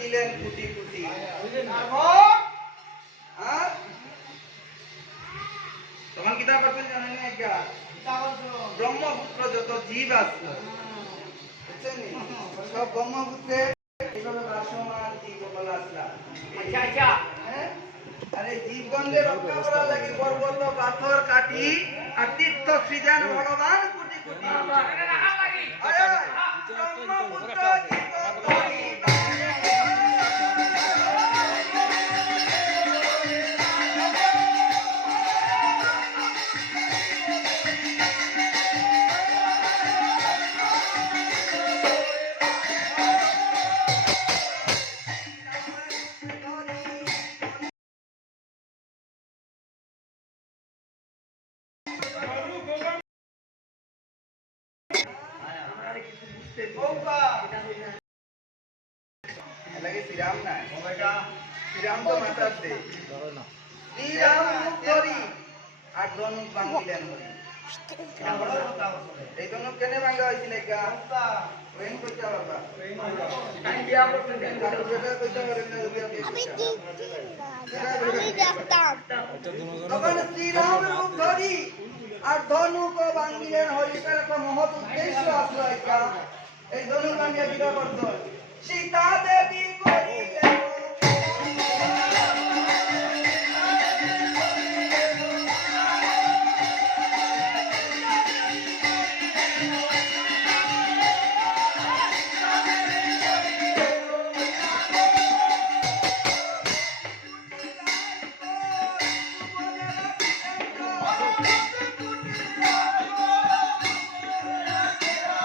দিলেন কোটি কোটি। আর তখন কিতাব করছেন জানেন না क्या ব্রহ্মপুত্র যত জীব আছে বুঝছেন সব ব্রহ্মপুত্রে এইভাবে ভাসমান জীব বলা আসলা। আচ্ছা আচ্ছা হ্যাঁ আরে জীবগণকে রক্ষা করার লাগি পর্বত পাথর কাটি আর তীর্থ সৃজন ভগবান কোটি কোটি। আরে ব্রহ্মপুত্র শ্রীরাম না শ্রীরাম তো মাতার দে শ্রীরাম করি আর ধনুক ভাঙিলেন হরি। এই ধনুক কেনে ভাঙা হয়েছিল ওয়েন কইতে বাবা তখন শ্রীরাম রূপ ধরি আর ধনুক ভাঙিলেন হরিটার একটা মহৎ উদ্দেশ্য আসলো। এই ধনুক ভাঙিয়া দিবা করতো সীতা দেবী করিলেন